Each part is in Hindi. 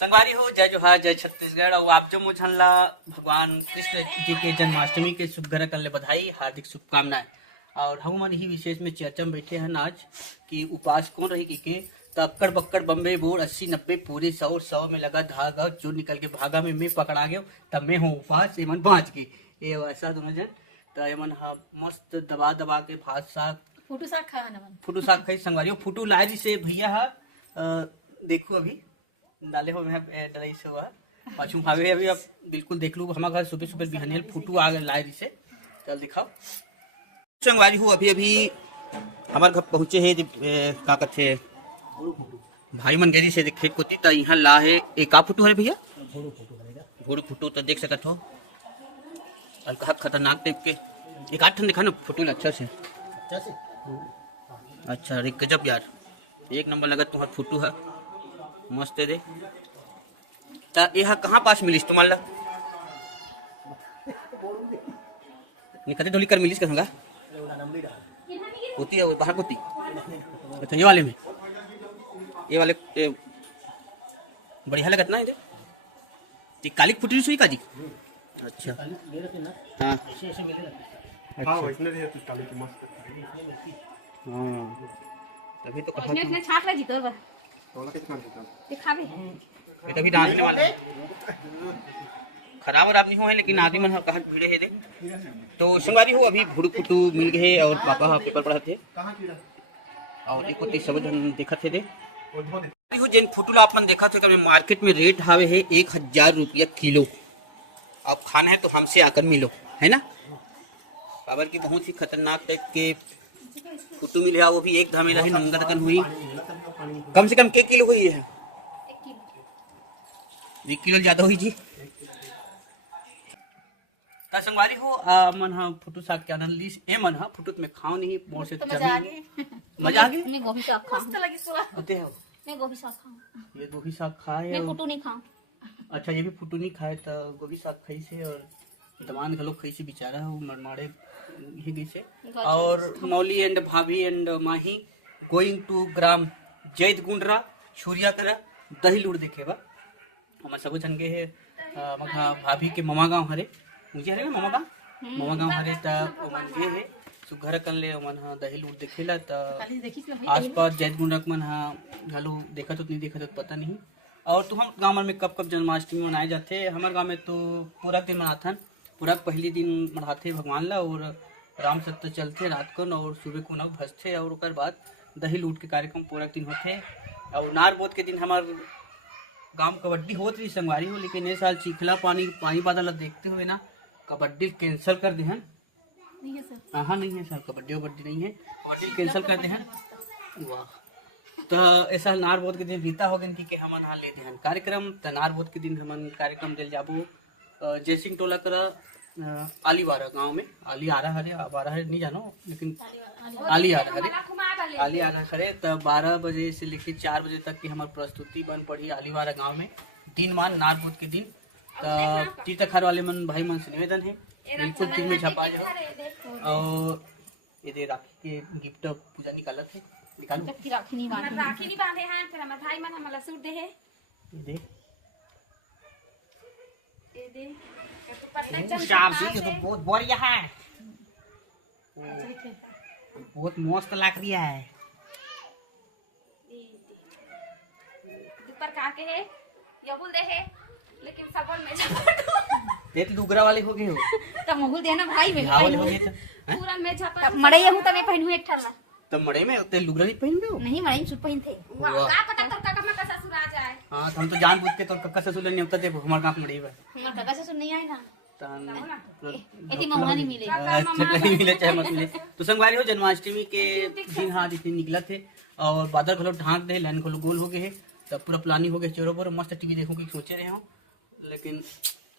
संगवारी हो जय जोहार जय छत्तीसगढ़। और आप जो मुझला भगवान कृष्ण जी के जन्माष्टमी के शुभग्रह कर ले बधाई, हार्दिक शुभकामनाएं। और हम मन ही विशेष में चर्चा में बैठे हैं आज कि उपास कौन रही के तो अक्कड़ बक्कड़ बम्बे बोर्ड 80-90 पूरे 100 में लगा धागा जो निकल के भागा में मैं पकड़ा गया तब मैं हूँ उपास एमन बाँच के ये ऐसा दोनों जन तो एमन हा मस्त दबा दबा के भात साग फुटू साग खाई संगवारी फुटू लाए जिसे भैया हा देखो अभी डाले हो मैं डलाई से हुआ पाछू भावे अभी आप बिल्कुल देख लू हमारे घर सुबह सुबह बिहनियल फुटू आ गए लाए जिसे चल दिखाओ संगवारी हूँ अभी अभी हमारे घर पहुँचे है का कहते भाई मन गरी से खेत कोती तो यहाँ ला है एक आ फुटू है भैया घोड़ू फुटू तो देख सकत हो अलका खतरनाक टाइप के एक आठ ठन दिखा ना फुटू अच्छा से अच्छा अरे गजब यार एक नंबर लगत तुम्हारा फुटू है मस्त है दे ता यह कहाँ पास मिलिस तुम्हारा निकलते डोली कर मिलिस कहूँगा होती है बाहर होती अच्छा ये वाले में ये वाले बढ़िया लगत ना ये काली फुटरी सुई का जी अच्छा हाँ तभी तो तभी डांसने वाला खराब और नहीं हुआ है लेकिन आदमी मन कहा भिड़े है दे तो संगवारी हो अभी भुड़ू फुटू मिल गए और पापा पेपर पढ़ाते और एक सब जन देखा थे दे जिन फुटू आप मन देखा थे मार्केट में रेट हावे है 1000 रुपया किलो। अब खाना है तो हमसे आकर मिलो है ना पावर की बहुत ही खतरनाक टाइप के फुटू मिले वो भी एक धामेला है नंगा तकन हुई कम से कम के किलो हुई है 1 किलो ज्यादा हुई जी का संगवारी हो मन हा फुटू साग के आनंद लीस ए मन हा फुटू में खाओ नहीं मोर से मजा आ गई मजा आ गई मैं गोभी साग खाऊं मस्त लगी सुआ होते हो मैं गोभी साग खाऊं ये गोभी साग खाए मैं फुटू नहीं खाऊं अच्छा ये भी फुटू नहीं खाए तो गोभी साग खाई से और दमान गलो खाई से बेचारा हो मरमाड़े ही गई से और मौली एंड भाभी एंड माही गोइंग टू ग्राम जैद गुंडरा छुरिया करा दही लूट देखे बा हम सब जन के है मगा भाभी के ममा गांव हरे मुझे हरे ममा गांव हरे ता मन के है सुघर कन ले मन हा दही लूट देखेला ता आसपास जैद गुंडक मन हा घलो देखत तो नहीं देखत तो पता नहीं। और तो हम गांव में कब जन्माष्टमी मनाए जाते हमारे गांव में तो पूरा दिन मनाथन पूरा पहले दिन मनाते भगवान ला और राम सत्य चलते रात को और सुबह को नव भजते और उसके बाद दही लूट के कार्यक्रम पूरा दिन होते और नार बोध के दिन हमारे गांव कबड्डी होत रही संगवारी हो लेकिन ये साल चिखला पानी बादल देखते हुए ना कबड्डी कैंसिल कर दे हैं नहीं है सर हाँ नहीं है सर कबड्डी नहीं है कबड्डी कैंसिल कर दे हैं वाह तो ऐसा नार बोध के दिन बीता हो गए कि हम हाल लेते हैं कार्यक्रम तो नार बोध के दिन हम कार्यक्रम दिल जाबू जयसिंह टोला करा आलीवारा गांव में आली आ रहा हरे नहीं जानो लेकिन आली आ रहा हरे तो 12 बजे से लेकर 4 बजे तक की हमारी प्रस्तुति बन पड़ी आलीवारा गांव में दिन मान नारबोध के दिन तो तीर्थखार वाले मन भाई मन से निवेदन है बिल्कुल टीम में छपा जाओ और ये दे राखी के गिफ्ट पूजा निकालत है निकालो राखी नहीं बांधे हैं फिर हमारे भाई मन हमला सूट दे है ये दे शाम से तो बहुत बढ़िया है बहुत मस्त लग रहा है ऊपर का के है यबुल दे है लेकिन सबल में ये तो दुगरा वाले हो गए हो तब महुल देना भाई में वाले हो गए पूरा में झपा तब मड़ई हूं तब मैं पहनू एक ठल्ला तब मड़ई में ते लुगरा नहीं पहन गए नहीं मड़ई में सूट पहन थे का पता तो काका में का ससुर आ जाए हां हम तो जानबूझ के तो कक्का ससुर ने नेवता दे हमार गांव मड़ई में हमार काका ससुर नहीं आए ना एती महुआ नहीं मिले नहीं मिले चाहे मत मिले तो संगवारी हो जन्माष्टमी के दिन हाँ जितने निकला थे और बादल घलो ढांक दे लाइन घलो गोल हो गए है तब पूरा प्लानिंग हो गया चोरों पर मस्त टीवी देखो कि सोचे रहे हो लेकिन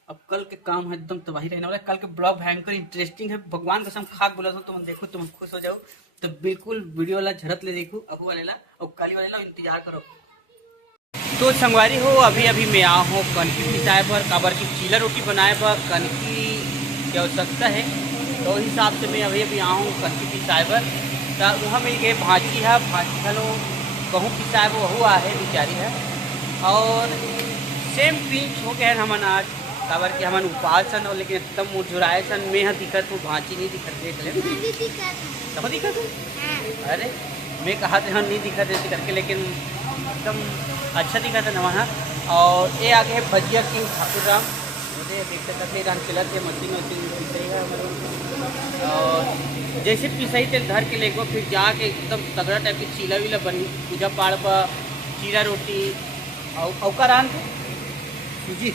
अब कल के काम है एकदम तबाही रहने वाला है। कल के ब्लॉग भयंकर इंटरेस्टिंग है भगवान कसम खाक बोला तो तुम देखो तुम खुश हो जाओ तो बिल्कुल वीडियो वाला झड़त ले देखो अब वाले ला और काली वाले ला इंतजार करो। तो संगवारी हो अभी मैं आ हूँ कनकी पिसाए पर काबर की चीला रोटी बनाए पर कनकी की आवश्यकता है तो हिसाब से मैं अभी आ हूँ कनकी पिसाए पर तो वहाँ मिल गए भाजी है भाजी हलो कहूँ पिसाए वो आ है बेचारी है और सेम पिंच हो गया हमन आज काबर कि हमन उपास सन और लेकिन एकदम मुरझुराए सन में ह दिखत हो भांची नहीं दिखत देख ले सब दिखत है। अरे मैं कहा थे हम नहीं दिखत है करके लेकिन एकदम अच्छा दिखा था नवा। और ये आगे है भजिया किंग ठाकुर राम मुझे देख सकते हैं चला थे मशीन पिसाई है। और जैसे पिसाई थे धर के लेको फिर जाके एकदम तगड़ा टाइप की चीला वीला बनी पूजा पाड़ पर चीरा रोटी और का रान थे सूजी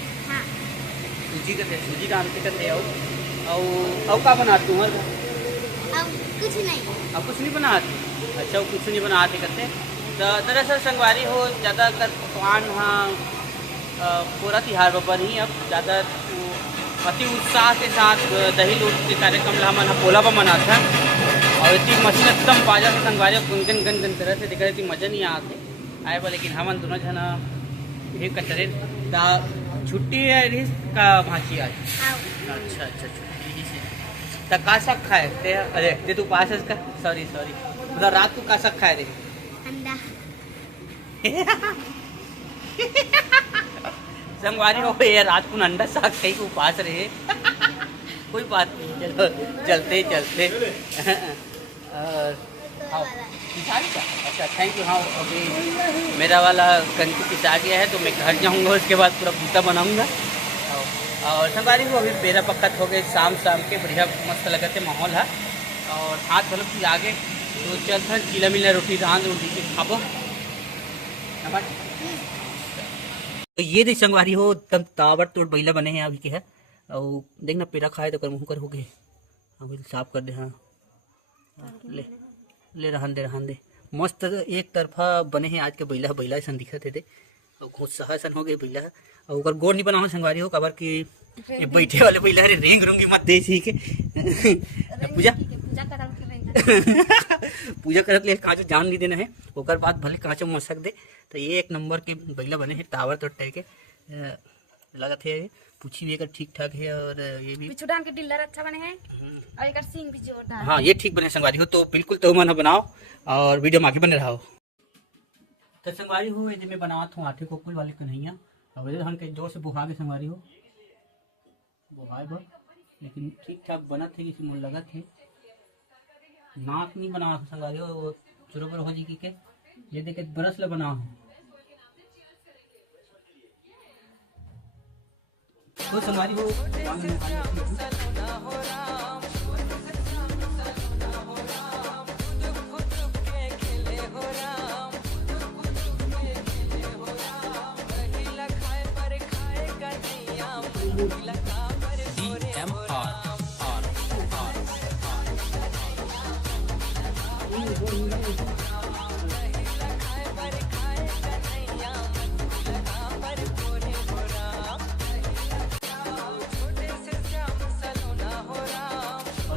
सूजी का थे सूजी रान के थे और का बनाती हूँ कुछ नहीं बनाती। अच्छा वो कुछ नहीं बनाते करते तो दरअसल संगवारी हो ज़्यादातर पकवान हाँ पूरा तिहार पर ही अब ज़्यादा अति उत्साह के साथ दही लूट के कार्यक्रम ला मन पोला पर मनाता और इतनी मशीन एकदम बाजा से संगवारी गन गन गन तरह से दिखा इतनी मज़ा नहीं आते आए पर लेकिन हमन दोनों जना ये कचरे दा छुट्टी है रिस का भांची आज। अच्छा छुट्टी से तो का सब खाए ते अरे ते तू पास का सॉरी मतलब रात को का सब खाए रे अंडा संगवारी हो ये रात को अंडा साग कहीं को उपास रहे कोई बात नहीं चलो चलते अच्छा थैंक यू। हाँ अभी मेरा वाला कंकी पिसा गया है तो मैं घर जाऊंगा उसके बाद पूरा बूटा बनाऊंगा। और संगवारी को अभी बेरा पक्कत हो गए शाम के बढ़िया मस्त लगते माहौल है और हाथ भलो की आगे तो चलते चीला मिला रोटी धान रोटी के खाबो। तो ये देख संगवारी हो तब ताबड़ तोड़ बैला बने हैं अभी के है और देखना पेड़ा खाए तो कर मुँह कर हो गए अभी साफ कर दे। हाँ ले रहन दे मस्त एक तरफा बने हैं आज के बैला सन दिखत थे और खुद सहा सन हो गए बैला और ओकर गोड़ नहीं बनाओ संगवारी हो काबर कि ये बैठे वाले बैला रे रेंग रूंगी मत दे सी के पूजा करत ले काचो जान नहीं देना है ओकर बाद भले काचो मसक दे तो ये एक नंबर के बैला बने हैं टावर तो टाइप के लगत है पूछी भी एक ठीक ठाक है और ये भी बिछुडान के डिल्लर अच्छा बने हैं और एक सींग भी जोरदार। हाँ ये ठीक बने संगवारी हो तो बिल्कुल तो मन बनाओ और वीडियो में आगे बने रहो। तो संगवारी हो ये मैं बनात हूँ आटे कोकुल वाले कन्हैया और हम कहीं जोर से बुहा के संगवारी हो बुहाए बो लेकिन ठीक ठाक बना थे किसी मन लगा थे नाक नहीं बना संगवारी हो चुरो पर हो जी के ये देखे बरस ले बना तो संगवारी हो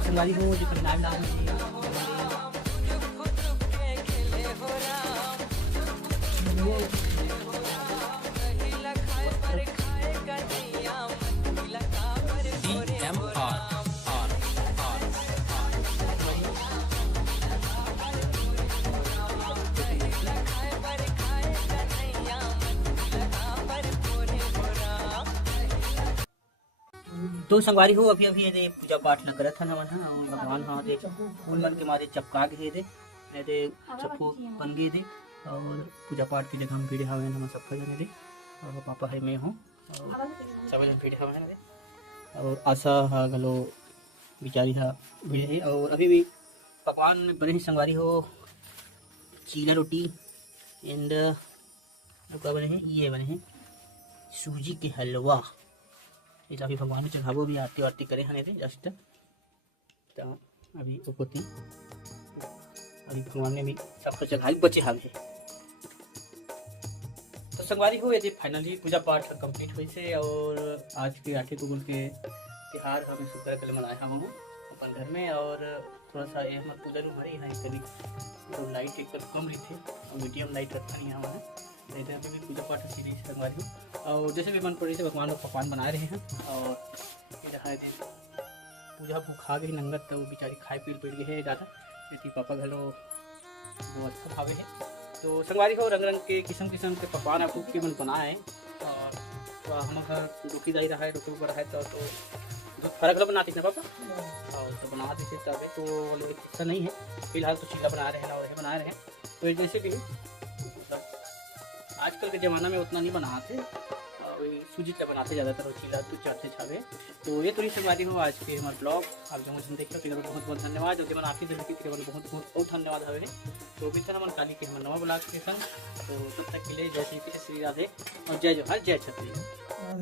संगवारी हो जितना नाम डालना तो संगवारी हो अभी ये पूजा पाठ न करत हन हमन और भगवान हाँ दे फूल मन के मारे चपका गए दे चप्पू बन गए दे और पूजा पाठ के जगह हम भीड़ हवे हम सब जने दे और पापा है मैं हूँ और सब जन भीड़ हवे दे और आशा हा गलो बिचारी हा भीड़ है और अभी भी पकवान में बने हैं संगवारी हो चीला रोटी एंड क्या बने हैं ये बने हैं सूजी के हलवा ये अभी भगवान में चढ़ावो भी आरती वारती करे हने थे जस्ट तो अभी उपति अभी भगवान ने भी सब कुछ चढ़ाई बचे हावे तो संगवारी हो ये फाइनली पूजा पाठ कंप्लीट हुई से और आज के आठे कुगुल के त्योहार हमें शुक्र कल मनाए हम अपन घर में और थोड़ा सा ये हमारे पूजा रूम हमारे यहाँ कभी तो लाइट एक कम रही थी और मीडियम लाइट रखा नहीं हमारा इधर पे भी पूजा पाठ सीरीज संगवारी हूँ और जैसे भी मन पड़ी से भगवान लोग पकवान बना रहे हैं और ये रहा दिन पूजा भूखा गई नंगत तो बेचारी खाए पी गए है ज़्यादा क्योंकि पापा घलो वो अच्छा भावे है तो संगवारी हो रंग रंग के किस्म के पकवान आपको के मन बनाए और हम घर दुखी दाई रहा है दुखी ऊपर है तो फर्क लो बनाती ना पापा और तो बना देते तब तो लोग ऐसा नहीं है। फिलहाल तो चीला बना रहे हैं और बना रहे हैं तो जैसे कि मतलब आजकल के ज़माना में उतना नहीं बनाते वही सूजी का बनाते ज़्यादातर और चीला तो चाहते छावे। तो ये थोड़ी सी हमारी हो आज के हमारे ब्लॉग आप जो मुझे देखिए तो बहुत बहुत धन्यवाद और आपकी देखी थी बहुत बहुत बहुत धन्यवाद हवे। तो भी सर हमारे काली के हमारे नवा ब्लॉग के संग तो तब तक के लिए जय श्री कृष्ण श्री राधे और जय जोहार जय छत्री।